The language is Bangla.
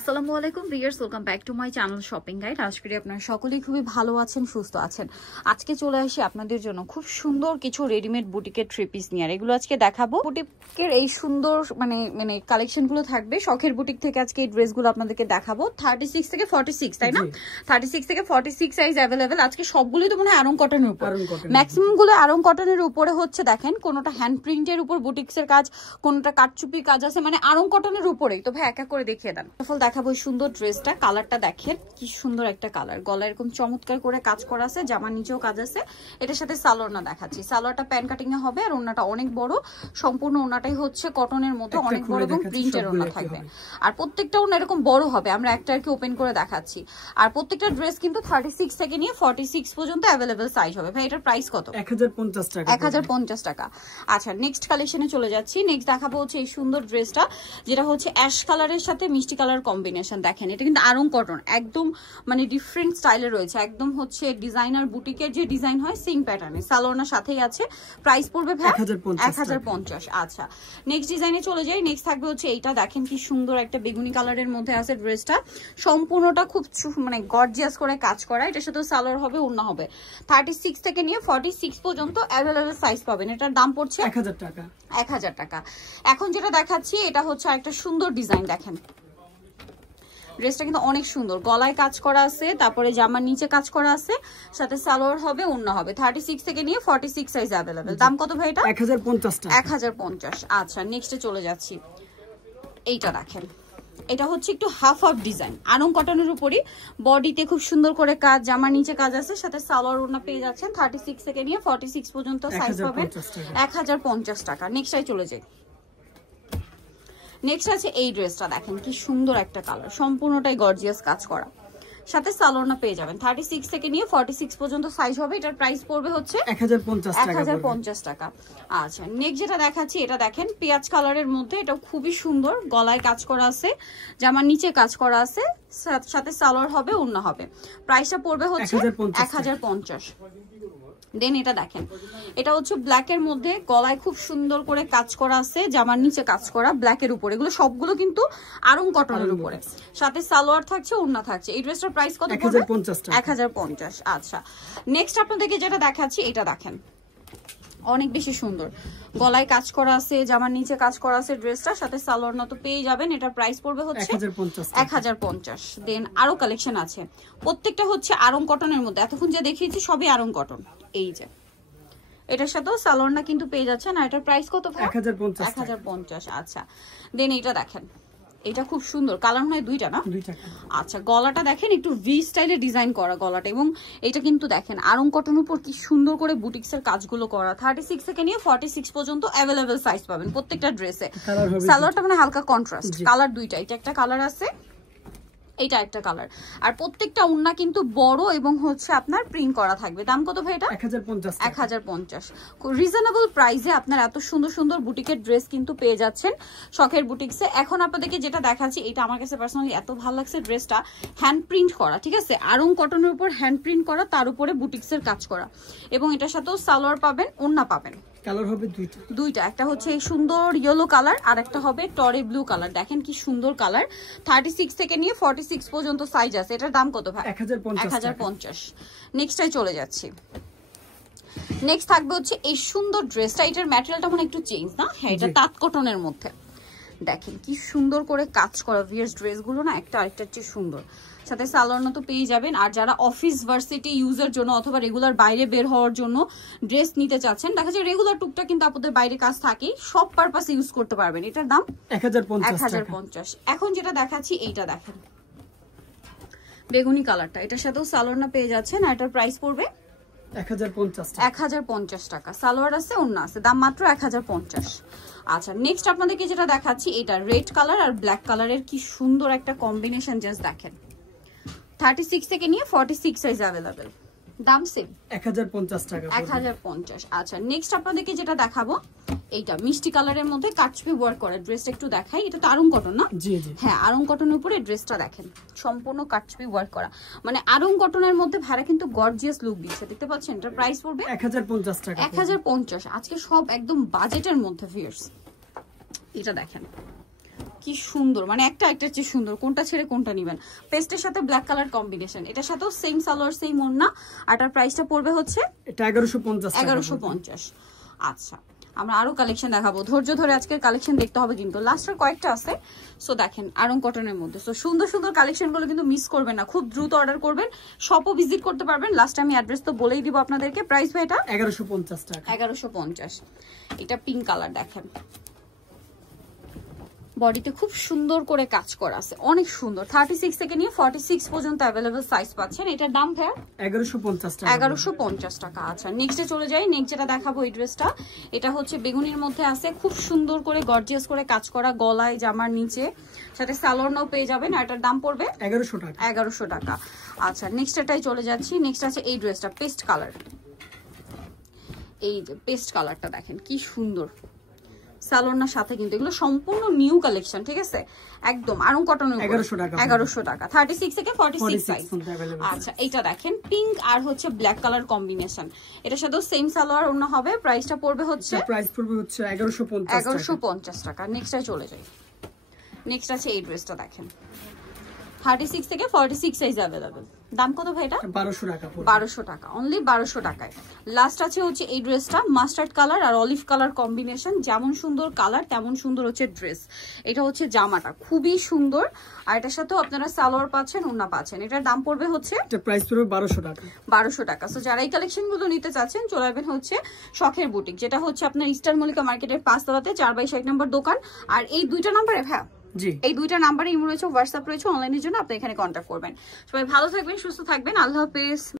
আসসালামু আলাইকুম viewers, welcome back to my channel shopping guide. আশা করি আপনারা সকলেই খুবই ভালো আছেন, সুস্থ আছেন। আজকে চলে আসি আপনাদের জন্য খুব সুন্দর কিছু রেডিমেড বুটিকের থ্রি পিস নিয়ে। আর এগুলো আজকে দেখাবো। বুটিকের এই সুন্দর মানে কালেকশনগুলো থাকবে শখের বুটিক থেকে। আজকে এই ড্রেসগুলো আপনাদেরকে দেখাবো 36 থেকে 46, তাই না? 36 থেকে 46 সাইজ অ্যাভেলেবেল। আজকে সবগুলোই তো মনে হয় আরং কটনের উপর, ম্যাক্সিমাম গুলো আরং কটনের উপরে হচ্ছে। দেখেন কোনোটা হ্যান্ড প্রিন্টের উপর বুটিক্সের কাজ, কোনোটা কাটচুপি কাজ আছে, মানে আরং কটনের উপরেই। তো ভাই এক এক করে দেখিয়ে দেন। দেখাবো সুন্দর ড্রেসটা। কালারটা দেখেন কি সুন্দর একটা কালার, গলা এরকম চমৎকার করে কাজ করা আছে, জামা নিচেও কাজ আছে। এটার সাথে সালোয়ারটা দেখাচ্ছি। সালোয়ারটা প্যান্ট কাটিং এ হবে আর ওন্নাটা অনেক বড়, সম্পূর্ণ ওন্নাটাই হচ্ছে কটনের মধ্যে অনেক বড় এবং প্রিন্টের ওন্না থাকবে। আর প্রত্যেকটা ওন্না এরকম বড় হবে। আমরা একটা আর কি ওপেন করে দেখাচ্ছি। আর প্রত্যেকটা ড্রেস কিন্তু 36 থেকে নিয়ে 46 পর্যন্ত अवेलेबल সাইজ হবে। ভাই এটার প্রাইস কত? 1050 টাকা। 1050 টাকা। আচ্ছা নেক্সট কালেকশনে চলে যাচ্ছি। নেক্সট দেখাবো হচ্ছে এই সুন্দর ড্রেসটা, যেটা হচ্ছে অ্যাশ কালারের সাথে মিষ্টি কালার কম্বিনেশন। দেখেন এটা কিন্তু আরং কটন, একদম মানে ডিফারেন্ট স্টাইলে রয়েছে, একদম হচ্ছে ডিজাইনার বুটিকের যে ডিজাইন হয় সেম প্যাটার্নে। সালোয়ারটার সাথেই আছে। প্রাইস পড়বে ভাই 1050। আচ্ছা নেক্সট ডিজাইনে চলে যাই। নেক্সট থাকবে হচ্ছে এইটা। দেখেন কি সুন্দর একটা বেগুনি কালারের মধ্যে আছে ড্রেসটা, সম্পূর্ণটা খুব মানে গর্জিয়াস করে কাজ করা। এটার সাথে সালোয়ার হবে, ওড়না হবে। 36 থেকে নিয়ে 46 পর্যন্ত अवेलेबल সাইজ পাবেন। এটার দাম পড়ছে 1000 টাকা। 1000 টাকা। এখন যেটা দেখাচ্ছি এটা হচ্ছে একটা সুন্দর ডিজাইন। দেখেন ড্রেসটা কিন্তু অনেক সুন্দর, গলায় কাজ করা আছে, তারপরে জামার নিচে কাজ করা আছে, সাথে সালোয়ার হবে, ওড়না হবে। 36 থেকে নিয়ে 46 সাইজ अवेलेबल। দাম কত ভাই এটা? 1050 টাকা। 1050। আচ্ছা নেক্সটে চলে যাচ্ছি। এইটা দেখেন, এটা হচ্ছে একটু হাফ হাফ ডিজাইন, আরং কটনের উপরই, বডিতে খুব সুন্দর করে কাজ, জামার নিচে কাজ আছে, সাথে সালোয়ার ওড়না পেয়ে যাচ্ছেন। 36 থেকে নিয়ে 46 পর্যন্ত সাইজ পাবেন। 1050 টাকা। নেক্সটে চলে যাই। নেক্সট আছে এই ড্রেসটা। দেখেন কি সুন্দর একটা কালার, সম্পূর্ণটাই গর্জিয়াস কাজ করা, সাথে সালোয়ারটা পেয়ে যাবেন। 36 থেকে নিয়ে 46 পর্যন্ত সাইজ হবে। এটার প্রাইস পড়বে হচ্ছে 1050 টাকা। আচ্ছা নেক্সট যেটা দেখাচ্ছি এটা দেখেন পেঁয়াজ কালারের মধ্যে, এটা খুবই সুন্দর, গলায় কাজ করা আছে, জামার নিচে কাজ করা আছে, সাথে সালোয়ার হবে, ওড়না হবে। প্রাইসটা পড়বে হচ্ছে 1050। দেন এটা দেখেন, এটা হচ্ছে ব্ল্যাকের মধ্যে, গলায় খুব সুন্দর করে কাজ করা আছে, জামার নিচে কাজ করা, ব্ল্যাকের উপরে। এগুলো সবগুলো কিন্তু আরং কটনের উপরে, সাথে সালোয়ার থাকছে, ওড়না থাকছে। এই ড্রেসটার প্রাইস কত? 1050। আচ্ছা নেক্সট আপনাদেরকে যেটা দেখাচ্ছি এটা দেখেন, অনেক বেশি সুন্দর, গলায় কাজ করা আছে, জামার নিচে কাজ করা আছে ড্রেসটার সাথে সালোয়ার না তো পেয়ে যাবেন। এটার প্রাইস পড়বে হচ্ছে 1050। দেন আরো কালেকশন আছে, প্রত্যেকটা হচ্ছে আরং কটনের মধ্যে। এতক্ষণ যে দেখিয়েছি সবই আরং কটন। এই যে এটার সাথেও সালোয়ারটা কিন্তু পেয়ে যাচ্ছেন। আর এটার প্রাইস কত? 1050। আচ্ছা দেন এটা দেখেন, এটা খুব সুন্দর, কালার হয় দুইটা না? আচ্ছা গলাটা দেখেন একটু ভি স্টাইলে ডিজাইন করা গলাটা, এবং এটা কিন্তু দেখেন আরং কটনের উপর কি সুন্দর করে বুটিক্সের কাজগুলো করা। 36 থেকে নিয়ে 46 পর্যন্ত अवेलेबल সাইজ পাবেন প্রত্যেকটা ড্রেসে। সালোয়ারটা মানে হালকা কন্ট্রাস্ট, কালার দুইটা, এটা একটা কালার আছে, এইটা একটা কালার। আর প্রত্যেকটা ওড়না কিন্তু বড় এবং হচ্ছে আপনার প্রিন্ট করা থাকবে। দাম কত ভাই এটা? 1050। রিজনেবল প্রাইসে আপনার এত সুন্দর সুন্দর বুটিকের ড্রেস কিন্তু পেয়ে যাচ্ছেন শখের বুটিক্সে। এখন আপনাদেরকে যেটা দেখাচ্ছি, এটা আমার কাছে পার্সোনালি এত ভালো লাগছে, ড্রেসটা হ্যান্ড প্রিন্ট করা, ঠিক আছে, আরং কটনের উপর হ্যান্ড প্রিন্ট করা, তার উপরে বুটিক্সের কাজ করা, এবং এটার সাথেও সালোয়ার পাবেন, ওড়না পাবেন। কালার হবে দুইটা, একটা হচ্ছে এই সুন্দর ইয়েলো কালার, আর একটা হবে টরে ব্লু কালার। দেখেন কি সুন্দর কালার। 36 থেকে নিয়ে 46 পর্যন্ত সাইজ আছে। এটার দাম কত ভাই? 1050। নেক্সটটাই চলে যাচ্ছি। নেক্সট থাকবে হচ্ছে এই সুন্দর ড্রেসটা, এটার ম্যাটেরিয়ালটা মানে একটু চেঞ্জ না? হ্যাঁ এটা তাঁত কটনের মধ্যে। দেখেন কি সুন্দর করে কাজ করা, ভিয়ার্স ড্রেসগুলো না একটা আরেকটার চেয়ে সুন্দর, সাথে সালোয়ার তো পেয়ে যাবেন। আর যারা অফিস ভার্সিটি ইউজের জন্য অথবা রেগুলার বাইরে বের হওয়ার জন্য ড্রেস নিতে চাচ্ছেন, দেখা যায় রেগুলার টুকটা কিন্তু আপনাদের বাইরে কাজ থাকেই, সব পারপাস ইউজ করতে পারবেন। এটার দাম 1050। এখন যেটা দেখাচ্ছি এইটা দেখেন, বেগুনি কালারটা, এটার সাথেও সালোয়ার পেয়ে যাচ্ছেন। আর এটার প্রাইস পড়বে 1050 টাকা। সালোয়ার আছে, ওড়না আছে, দাম মাত্র 1050। আচ্ছা নেক্সট আপনাদেরকে যেটা দেখাচ্ছি, এটা রেড কালার আর ব্ল্যাক কালারের কি সুন্দর একটা কম্বিনেশন, জাস্ট দেখেন। 36 থেকে নিয়ে 46 সাইজ अवेलेबल। দাম সেম 1050 টাকা। 1050। আচ্ছা নেক্সট আপনাদেরকে যেটা দেখাবো, এইটা মিষ্টি কালারের মধ্যে কাটচুপি ওয়ার্ক করা ড্রেসটা একটু দেখাই। এটা তো আরং কটন না? জি জি হ্যাঁ, আরং কটনের উপরে ড্রেসটা দেখেন, সম্পূর্ণ কাটচুপি ওয়ার্ক করা, মানে আরং কটনের মধ্যে ভাড়া কিন্তু গর্জিয়াস লুক দিচ্ছে, দেখতে পাচ্ছেন। এটার প্রাইস পড়বে 1050 টাকা। 1050। আজকে সব একদম বাজেটের মধ্যে ভিউয়ার্স। এটা দেখেন কি সুন্দর, মানে একটা চেয়ে সুন্দর, কোনটা ছেড়ে কোনটা নেবেন। পেস্টের সাথে ব্ল্যাক কালার কম্বিনেশন, এটার সাথেও সেম সালোয়ার সেম ওড়না, আর এটার প্রাইসটা পড়বে হচ্ছে এটা 1150 1150। আচ্ছা আমরা আরো কালেকশন দেখাবো, ধৈর্য ধরে আজকের কালেকশন দেখতে হবে কিন্তু, লাস্টের কয়েকটা আছে। সো দেখেন আরং কটনের মধ্যে সো সুন্দর সুন্দর কালেকশন গুলো কিন্তু মিস করবেন না, খুব দ্রুত অর্ডার করবেন, শপও ভিজিট করতে পারবেন। লাস্ট আমি অ্যাড্রেস তো বলেই দিব আপনাদেরকে। প্রাইস ভাই এটা 1150 টাকা। 1150। এটা পিঙ্ক কালার, দেখেন বডিতে খুব সুন্দর করে কাজ করা আছে, অনেক সুন্দর। 36 থেকে নিয়ে 46 পর্যন্ত अवेलेबल সাইজ পাচ্ছেন। এটার দাম ভাই 1150 টাকা। 1150 টাকা। আচ্ছা নেক্সটে চলে যাই। নেক্সট যেটা দেখাবো এই ড্রেসটা, এটা হচ্ছে বেগুনির মধ্যে আছে, খুব সুন্দর করে গর্জিয়াস করে কাজ করা, গলায় জামার নিচে সাথে সালোয়ারও পেয়ে যাবেন। আর এটার দাম পড়বে 1100 টাকা। 1100 টাকা। আচ্ছা নেক্সট এটাই চলে যাচ্ছি। নেক্সট আছে এই ড্রেসটা পেস্ট কালার, এই যে পেস্ট কালারটা দেখেন কি সুন্দর, সালোয়ারের সাথে কিন্তু এগুলো সম্পূর্ণ নিউ কালেকশন, ঠিক আছে একদম। আরং কটনের 1100 টাকা 36 থেকে 46 সাইজ। আচ্ছা এটা দেখেন পিঙ্ক আর হচ্ছে ব্ল্যাক কালার কম্বিনেশন, এটার সাথেও সেম সালোয়ার অন্য হবে। প্রাইসটা পড়বে হচ্ছে 1150 টাকা। নেক্সটে চলে যাই। নেক্সট আছে এই ড্রেসটা দেখেন 36 থেকে 46 সাইজ अवेलेबल। দাম কত ভাই এটা? 1200 টাকা। 1200 টাকা, অনলি 1200 টাকায়। লাস্ট আছে হচ্ছে এই ড্রেসটা মাস্টার্ড কালার আর অলিভ কালার কম্বিনেশন, যেমন সুন্দর কালার তেমন সুন্দর হচ্ছে ড্রেস। এটা হচ্ছে জামাটা খুবই সুন্দর, আর এটার সাথেও আপনারা সালোয়ার পাচ্ছেন, ওড়না পাচ্ছেন। এটার দাম পড়বে হচ্ছে, এটা প্রাইস পড়বে 1200 টাকা। 1200 টাকা। সো যারা এই কালেকশন গুলো নিতে চাচ্ছেন চলে আসবেন হচ্ছে শখের বুটিক, যেটা হচ্ছে আপনার ইস্টার্ন মল্লিকা মার্কেটের 5 তলাতে 4/60 নম্বর দোকান। আর এই দুইটা নাম্বারে হ্যাঁ এই দুইটা নাম্বারে ইমো রয়েছে, হোয়াটসঅ্যাপ রয়েছে, অনলাইনের জন্য আপনি এখানে কন্ট্যাক্ট করবেন। সবাই ভালো থাকবেন, সুস্থ থাকবেন, আল্লাহ হাফেজ।